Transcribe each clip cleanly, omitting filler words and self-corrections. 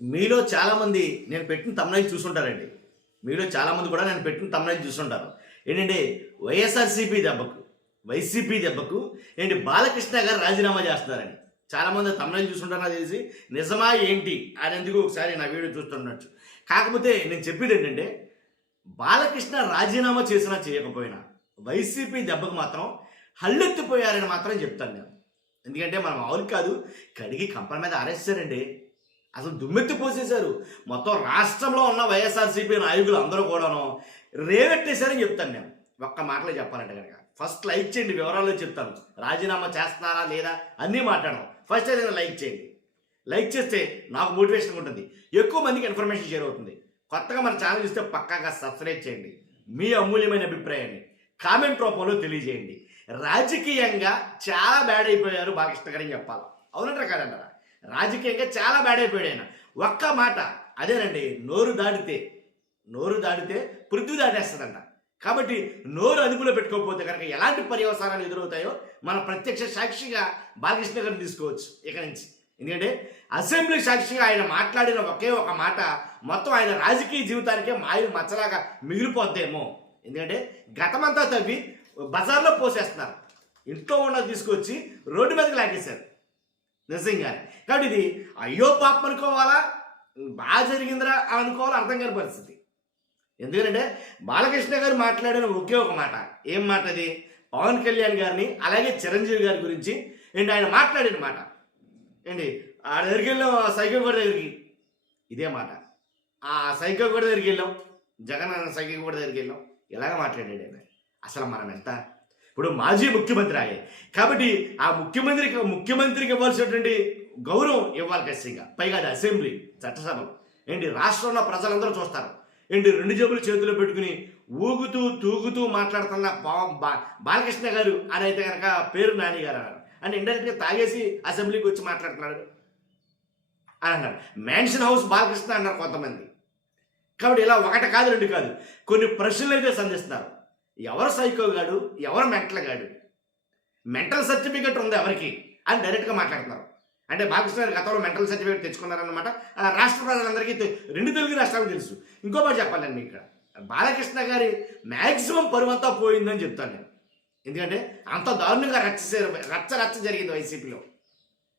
మీలో చాలామంది నేను పెట్టిన తమ్నైల్ చూసుంటారండి. మీలో చాలామంది కూడా నేను పెట్టిన తమ్నైల్ చూసుంటారు. ఏంటంటే వైఎస్ఆర్సీపీ దెబ్బకు, వైసీపీ దెబ్బకు ఏంటి బాలకృష్ణ గారు రాజీనామా చేస్తున్నారని చాలామంది తమ్నైల్ చూసుంటారు. నాకు తెలిసి నిజమా ఏంటి అని ఎందుకు ఒకసారి నా వీడియో చూస్తుండొచ్చు. కాకపోతే నేను చెప్పేది ఏంటంటే బాలకృష్ణ రాజీనామా చేసినా చేయకపోయినా వైసీపీ దెబ్బకు మాత్రం హళ్ళెత్తిపోయారని మాత్రం చెప్తాను నేను. ఎందుకంటే మనం మామూలు కాదు, కడిగి కంపల మీద ఆరేస్తారండి. అసలు దుమ్మెత్తి పోసేశారు. మొత్తం రాష్ట్రంలో ఉన్న వైఎస్ఆర్సీపీ నాయకులు అందరూ కూడాను రేవెట్టేశారని చెప్తాను నేను. ఒక్క మాటలో చెప్పాలంటే కనుక ఫస్ట్ లైక్ చేయండి, వివరాల్లో చెప్తాను. రాజీనామా చేస్తున్నారా లేదా అన్నీ మాట్లాడడం. ఫస్ట్ అయితే లైక్ చేయండి. లైక్ చేస్తే నాకు మోటివేషన్ ఉంటుంది, ఎక్కువ మందికి ఇన్ఫర్మేషన్ షేర్ అవుతుంది. కొత్తగా మన ఛానల్ చూస్తే పక్కాగా సబ్స్క్రైబ్ చేయండి. మీ అమూల్యమైన అభిప్రాయాన్ని కామెంట్ రూపంలో తెలియజేయండి. రాజకీయంగా చాలా బ్యాడ్ అయిపోయారు బాలకృష్ణ గారని చెప్పాలి. అవునంటారా కాదంటారా? రాజకీయంగా చాలా బ్యాడ్ అయిపోయాడు ఆయన. ఒక్క మాట అదేనండి, నోరు దాటితే పృథ్వీ దాటేస్తుందంట. కాబట్టి నోరు అదుపులో పెట్టుకోకపోతే కనుక ఎలాంటి పర్యవసానాలు ఎదురవుతాయో మన ప్రత్యక్ష సాక్షిగా బాలకృష్ణ గారిని తీసుకోవచ్చు ఇక నుంచి. ఎందుకంటే అసెంబ్లీ సాక్షిగా ఆయన మాట్లాడిన ఒకే ఒక మాట మొత్తం ఆయన రాజకీయ జీవితానికే మాయలు మచ్చలాగా మిగిలిపోద్దేమో. ఎందుకంటే గతమంతా తవ్వి బజార్లో పోసేస్తున్నారు, ఇంట్లో ఉన్నది తీసుకొచ్చి రోడ్డు మీదకి లాగేశారు నిజంగానే. కాబట్టి ఇది అయ్యో పాపం అనుకోవాలా, బాగా జరిగిందిరా అనుకోవాలా అర్థం కాని పరిస్థితి. ఎందుకంటే బాలకృష్ణ గారు మాట్లాడిన ఒకే ఒక మాట, ఏం మాట అది? పవన్ కళ్యాణ్ గారిని అలాగే చిరంజీవి గారి గురించి ఏంటి ఆయన మాట్లాడిన మాట ఏంటి, ఆ దగ్గరికి వెళ్ళాం సైకో కూడా దగ్గరికి, ఇదే మాట. ఆ సైకో కూడా దగ్గరికి వెళ్ళాం, జగన్ సైకో కూడా దగ్గరికి వెళ్ళాం, ఇలాగ మాట్లాడాడు ఆయన. అసలు మనం ఎంత ఇప్పుడు మాజీ ముఖ్యమంత్రి ఆయే కాబట్టి ఆ ముఖ్యమంత్రికి ఇవ్వాల్సినటువంటి గౌరవం ఇవ్వాలి ఖచ్చితంగా. పైగా అది అసెంబ్లీ చట్టసభలు ఏంటి, రాష్ట్రంలో ప్రజలందరూ చూస్తారు ఏంటి, రెండు జేబులు చేతిలో పెట్టుకుని ఊగుతూ తూగుతూ మాట్లాడుతున్న బాలకృష్ణ గారు అని అయితే కనుక పేరు నాని గారు అన్నారు. అంటే ఇండైరెక్ట్గా తాగేసి అసెంబ్లీకి వచ్చి మాట్లాడుతున్నాడు అని అన్నారు. మ్యాన్షన్ హౌస్ బాలకృష్ణ అన్నారు కొంతమంది. కాబట్టి ఇలా ఒకటి కాదు రెండు కాదు కొన్ని ప్రశ్నలు అయితే సంధిస్తున్నారు. ఎవరు సైకో గాడు, ఎవరు మెంటల్ గాడు, మెంటల్ సర్టిఫికేట్ ఉంది ఎవరికి అని డైరెక్ట్గా మాట్లాడుతున్నారు. అంటే బాలకృష్ణ గారు గతంలో మెంటల్ సర్టిఫికేట్ తెచ్చుకున్నారన్నమాట. రాష్ట్ర ప్రజలందరికీ రెండు తెలుగు రాష్ట్రాలకు తెలుసు. ఇంకో మాట చెప్పాలండి, ఇక్కడ బాలకృష్ణ గారి మ్యాక్సిమం పరువంతా పోయిందని చెప్తాను నేను. ఎందుకంటే అంత దారుణంగా రచ్చ జరిగింది వైసీపీలో.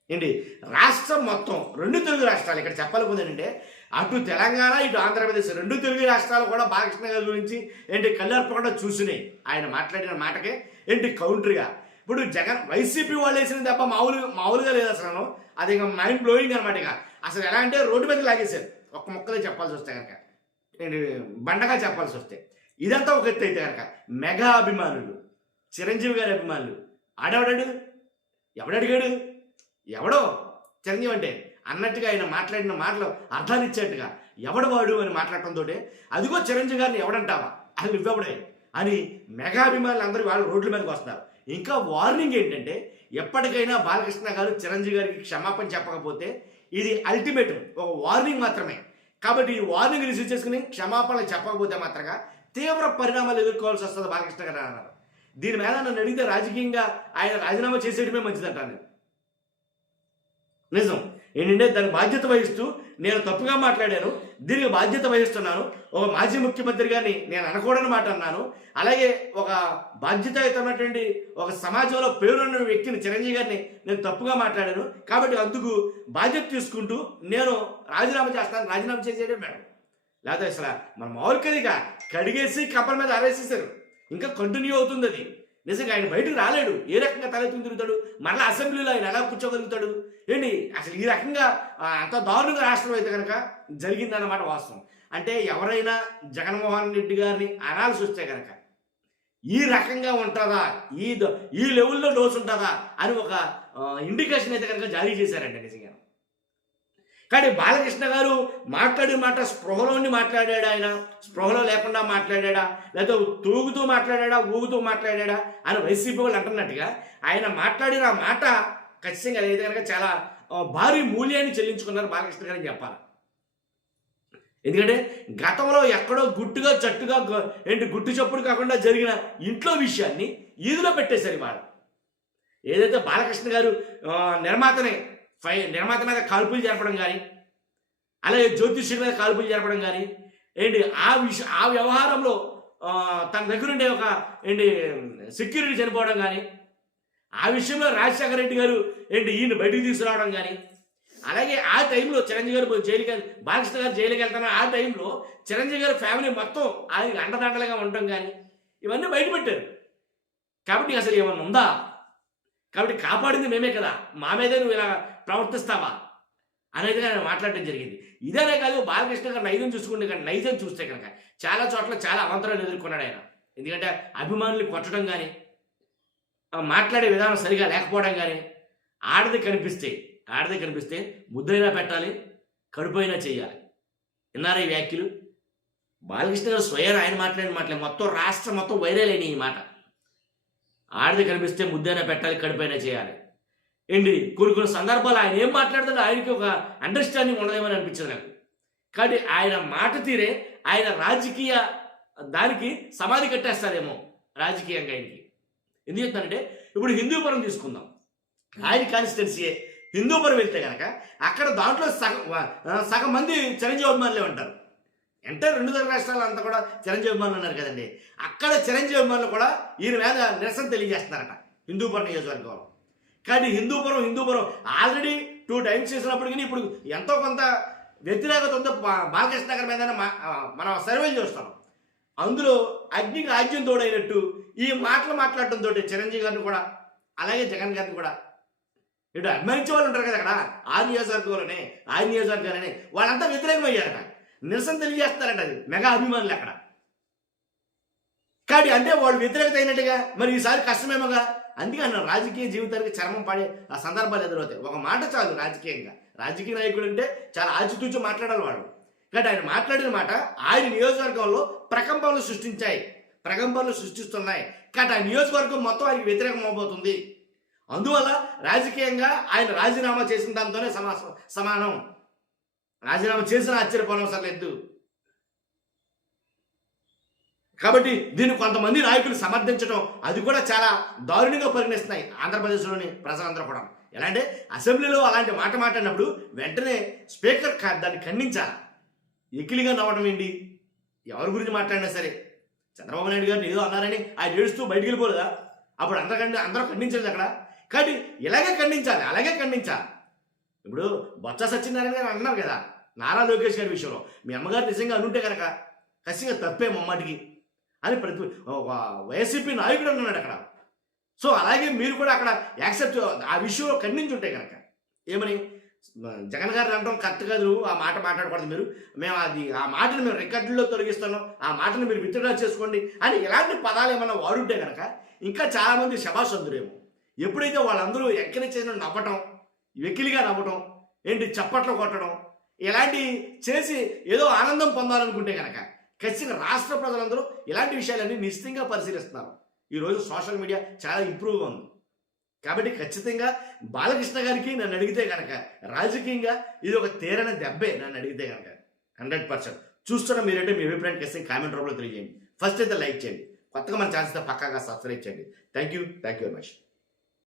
ఏంటి రాష్ట్రం మొత్తం రెండు తెలుగు రాష్ట్రాలు, ఇక్కడ చెప్పాలనుకుంది ఏంటంటే అటు తెలంగాణ ఇటు ఆంధ్రప్రదేశ్ రెండు తెలుగు రాష్ట్రాలు కూడా బాలకృష్ణ గారి గురించి ఏంటి కళ్ళర్పకుండా చూసినాయి. ఆయన మాట్లాడిన మాటకే ఏంటి కౌంటర్గా ఇప్పుడు జగన్ వైసీపీ వాళ్ళు వేసిన దెబ్బ మామూలుగా లేదు అసలు. అది ఇక మైండ్ బ్లోయింగ్ అనమాట. ఇక అసలు ఎలా అంటే రోడ్డు మీద లాగేశారు. ఒక్క ముక్కలే చెప్పాల్సి వస్తే కనుక, ఏంటి బండగా చెప్పాల్సి వస్తే. ఇదంతా ఒక ఎత్తు అయితే కనుక మెగా అభిమానులు, చిరంజీవి గారి అభిమానులు ఆడేవాడాడు, ఎవడడిగాడు, ఎవడో చిరంజీవి అంటే అన్నట్టుగా ఆయన మాట్లాడిన మాటలు అర్థాన్ని ఇచ్చేట్టుగా ఎవడు వాడు అని మాట్లాడటంతో అదిగో చిరంజీవి గారిని ఎవడంటావా అది నువ్వెవడే అని మెగా అభిమానులు అందరూ వాళ్ళు రోడ్ల మీదకి వస్తున్నారు. ఇంకా వార్నింగ్ ఏంటంటే ఎప్పటికైనా బాలకృష్ణ గారు చిరంజీవి గారికి క్షమాపణ చెప్పకపోతే ఇది అల్టిమేటం, ఒక వార్నింగ్ మాత్రమే. కాబట్టి ఈ వార్నింగ్ రిసీవ్ చేసుకుని క్షమాపణలు చెప్పకపోతే మాత్రంగా తీవ్ర పరిణామాలు ఎదుర్కోవాల్సి వస్తుంది బాలకృష్ణ గారు అన్నారు. దీని మీద నన్ను అడిగితే రాజకీయంగా ఆయన రాజీనామా చేసేయడమే మంచిదంటాను. నిజం ఏంటంటే దాని బాధ్యత వహిస్తూ నేను తప్పుగా మాట్లాడాను, దీనికి బాధ్యత వహిస్తున్నాను. ఒక మాజీ ముఖ్యమంత్రి గారిని నేను అనకూడని మాట అన్నాను. అలాగే ఒక బాధ్యతాయుతమైనటువంటి ఒక సమాజంలో పేరున్న వ్యక్తిని చిరంజీవి గారిని నేను తప్పుగా మాట్లాడాను. కాబట్టి అందుకు బాధ్యత తీసుకుంటూ నేను రాజీనామా చేస్తాను. రాజీనామా చేసేయడం మేడం, లేకపోతే అసలు మన మామూలుగా కడిగేసి కప్పల మీద ఆరేసేసారు. ఇంకా కంటిన్యూ అవుతుంది అది. నిజంగా ఆయన బయటకు రాలేడు. ఏ రకంగా తలెత్తుకుని తిరుగుతాడు, మరలా అసెంబ్లీలో ఆయన ఎలా కూర్చోగలుగుతాడు ఏంటి? అసలు ఈ రకంగా అంత దారుణంగా రాష్ట్రం అయితే కనుక జరిగిందన్నమాట వాస్తవం. అంటే ఎవరైనా జగన్మోహన్ రెడ్డి గారిని అనాల్సి వస్తే కనుక ఈ రకంగా ఉంటుందా, ఈ లెవెల్లో డోస్ ఉంటుందా అని ఒక ఇండికేషన్ అయితే కనుక జారీ చేశారండి నిజంగా. కానీ బాలకృష్ణ గారు మాట్లాడే మాట స్పృహలోని మాట్లాడాడా, ఆయన స్పృహలో లేకుండా మాట్లాడా, లేకపోతే తూగుతూ మాట్లాడా, ఊగుతూ మాట్లాడా అని వైసీపీ వాళ్ళు అంటున్నట్టుగా ఆయన మాట్లాడిన మాట ఖచ్చితంగా అయితే కనుక చాలా భారీ మూల్యాన్ని చెల్లించుకున్నారు బాలకృష్ణ గారు అని చెప్పాలి. ఎందుకంటే గతంలో ఎక్కడో గుట్టుగా చట్టుగా ఏంటి గుట్టు చప్పుడు కాకుండా జరిగిన ఇంట్లో విషయాన్ని ఈదులో పెట్టేశారు వాళ్ళు. ఏదైతే బాలకృష్ణ గారు నిర్మాత మీద కాల్పులు జరపడం కానీ, అలాగే జ్యోతిష్యుల మీద కాల్పులు జరపడం కానీ ఏంటి ఆ వ్యవహారంలో తన దగ్గర ఉండే ఒక ఏంటి సెక్యూరిటీ చనిపోవడం కానీ ఆ విషయంలో రాజశేఖర రెడ్డి గారు ఏంటి ఈయన బయటికి తీసుకురావడం కానీ అలాగే ఆ టైంలో చిరంజీవి గారు జైలుకి బాలకృష్ణ గారు జైలుకి వెళ్తాను ఆ టైంలో చిరంజీవి గారి ఫ్యామిలీ మొత్తం ఆయన అండదండలుగా ఉండటం కానీ ఇవన్నీ బయటపెట్టారు. కాబట్టి అసలు ఏమన్నా ఉందా? కాబట్టి కాపాడింది మేమే కదా, మా మీదే నువ్వు ఇలా ప్రవర్తిస్తావా అనేది ఆయన మాట్లాడటం జరిగింది. ఇదేనే కాదు, బాలకృష్ణ గారు నైజం చూసుకుంటే కానీ నైజం చూస్తే కనుక చాలా చోట్ల చాలా అవంతరాలు ఎదుర్కొన్నాడు ఆయన. ఎందుకంటే అభిమానులు కొట్టడం కానీ మాట్లాడే విధానం సరిగా లేకపోవడం కానీ ఆడది కనిపిస్తే ముద్దైనా పెట్టాలి, కడుపైనా చేయాలి. విన్నారా ఈ వ్యాఖ్యలు? బాలకృష్ణ గారు స్వయం ఆయన మాట్లాడిన మాటలే మొత్తం రాష్ట్రం మొత్తం వైరల్ అయినాయి ఈ మాట. ఆడది కనిపిస్తే ముద్దైనా పెట్టాలి, కడుపైనా చేయాలి. ఏంటి కొన్ని సందర్భాలు ఆయన ఏం మాట్లాడుతుంటే ఆయనకి ఒక అండర్స్టాండింగ్ ఉండదేమని అనిపించింది నాకు. కాబట్టి ఆయన మాట తీరే ఆయన రాజకీయ దానికి సమాధి కట్టేస్తారేమో రాజకీయంగా ఆయనకి. ఎందుకు చెప్తానంటే ఇప్పుడు హిందూపురం తీసుకుందాం, ఆయన కాన్స్టిట్యున్సీయే. హిందూపురం వెళ్తే కనుక అక్కడ దాంట్లో సగం మంది చిరంజీవి అభిమానులే ఉంటారు. అంటే 2 తెలుగు రాష్ట్రాలు అంతా కూడా చిరంజీవి అభిమానులు ఉన్నారు కదండి. అక్కడ చిరంజీవి అభిమానులు కూడా ఈయన మీద నిరసన తెలియజేస్తున్నారట హిందూపురం నియోజకవర్గంలో. కానీ హిందూపురం ఆల్రెడీ 2 టైమ్స్ చేసినప్పటికీ ఇప్పుడు ఎంతో కొంత వ్యతిరేకత ఉందో బాలకృష్ణ గారి మీద మనం సర్వేలు చూస్తాం. అందులో అగ్నికి ఆజ్యం తోడైనట్టు ఈ మాటలు మాట్లాడటంతో చిరంజీవి గారిని కూడా అలాగే జగన్ గారిని కూడా ఇటు అభిమానించే వాళ్ళు ఉంటారు కదా అక్కడ ఆ నియోజకవర్గాలనే వాళ్ళంతా వ్యతిరేకమయ్యారట, నిరసన తెలియజేస్తారట. అది మెగా అభిమానులు అక్కడ. కాబట్టి అంటే వాళ్ళు వ్యతిరేకత అయినట్టుగా మరి ఈసారి కష్టమేమోగా. అందుకే అన్న రాజకీయ జీవితానికి చర్మం పడే ఆ సందర్భాలు ఎదురవుతాయి. ఒక మాట చాలు రాజకీయంగా. రాజకీయ నాయకుడు అంటే చాలా ఆచితూచి మాట్లాడాలి వాడు. కాబట్టి ఆయన మాట్లాడిన మాట ఆయన నియోజకవర్గంలో ప్రకంపనలు సృష్టిస్తున్నాయి. కాబట్టి ఆ నియోజకవర్గం మొత్తం ఆయనకి వ్యతిరేకం అవబోతుంది. అందువల్ల రాజకీయంగా ఆయన రాజీనామా చేసిన దాంతోనే సమానం. రాజీనామా చేసిన ఆశ్చర్యపోనవసరం లేదు. కాబట్టి దీన్ని కొంతమంది నాయకులు సమర్థించడం అది కూడా చాలా దారుణంగా పరిగణిస్తున్నాయి ఆంధ్రప్రదేశ్లోని ప్రజలందరూ కూడా. ఎలా అంటే అసెంబ్లీలో అలాంటి మాట మాట్లాడినప్పుడు వెంటనే స్పీకర్ దాన్ని ఖండించాలి. ఎకిలిగా నవ్వడం ఏంటి? ఎవరి గురించి మాట్లాడినా సరే చంద్రబాబు నాయుడు గారిని ఏదో అన్నారని ఆయన ఏడుస్తూ బయటికి వెళ్ళిపోలేదా? అప్పుడు అందరూ ఖండించలేదు అక్కడ. కాబట్టి అలాగే ఖండించాలి. ఇప్పుడు బొత్స సత్యనారాయణ గారు అన్నారు కదా నారా లోకేష్ గారి విషయంలో, మీ అమ్మగారు నిజంగా అనుంటే కనుక ఖచ్చితంగా తప్పే మమ్మటికి అని ప్రతి వైసీపీ నాయకుడు అన్నాడు అక్కడ. సో అలాగే మీరు కూడా అక్కడ యాక్సెప్ట్ ఆ విషయంలో ఖండించుంటే కనుక ఏమని జగన్ గారు అనడం కరెక్ట్ కాదు, ఆ మాట మాట్లాడకూడదు, మేము ఆ మాటను మేము రికార్డుల్లో తొలగిస్తున్నాం, ఆ మాటను మీరు విత్డ్రా చేసుకోండి అని ఇలాంటి పదాలు ఏమన్నా వాడుంటే కనుక ఇంకా చాలామంది శభాష్ అందురేమో. ఎప్పుడైతే వాళ్ళందరూ ఎంకరేజ్ చేసిన నవ్వటం, వెకిలిగా నవ్వటం, ఏంటి చప్పట్లు కొట్టడం ఇలాంటి చేసి ఏదో ఆనందం పొందాలనుకుంటే కనుక ఖచ్చితంగా రాష్ట్ర ప్రజలందరూ ఇలాంటి విషయాలన్నీ నిశ్చితంగా పరిశీలిస్తున్నారు. ఈరోజు సోషల్ మీడియా చాలా ఇంప్రూవ్గా ఉంది. కాబట్టి ఖచ్చితంగా బాలకృష్ణ గారికి నన్ను అడిగితే కనుక రాజకీయంగా ఇది ఒక తీరని దెబ్బే. నన్ను అడిగితే కనుక 100%. చూస్తున్న మీరంటే మీ అభిప్రాయం ఖచ్చితంగా కామెంట్ రూపంలో తెలియజేయండి. ఫస్ట్ అయితే లైక్ చేయండి, కొత్తగా మన ఛానల్ పక్కాగా సబ్స్క్రైబ్ చేయండి. Thank you very much.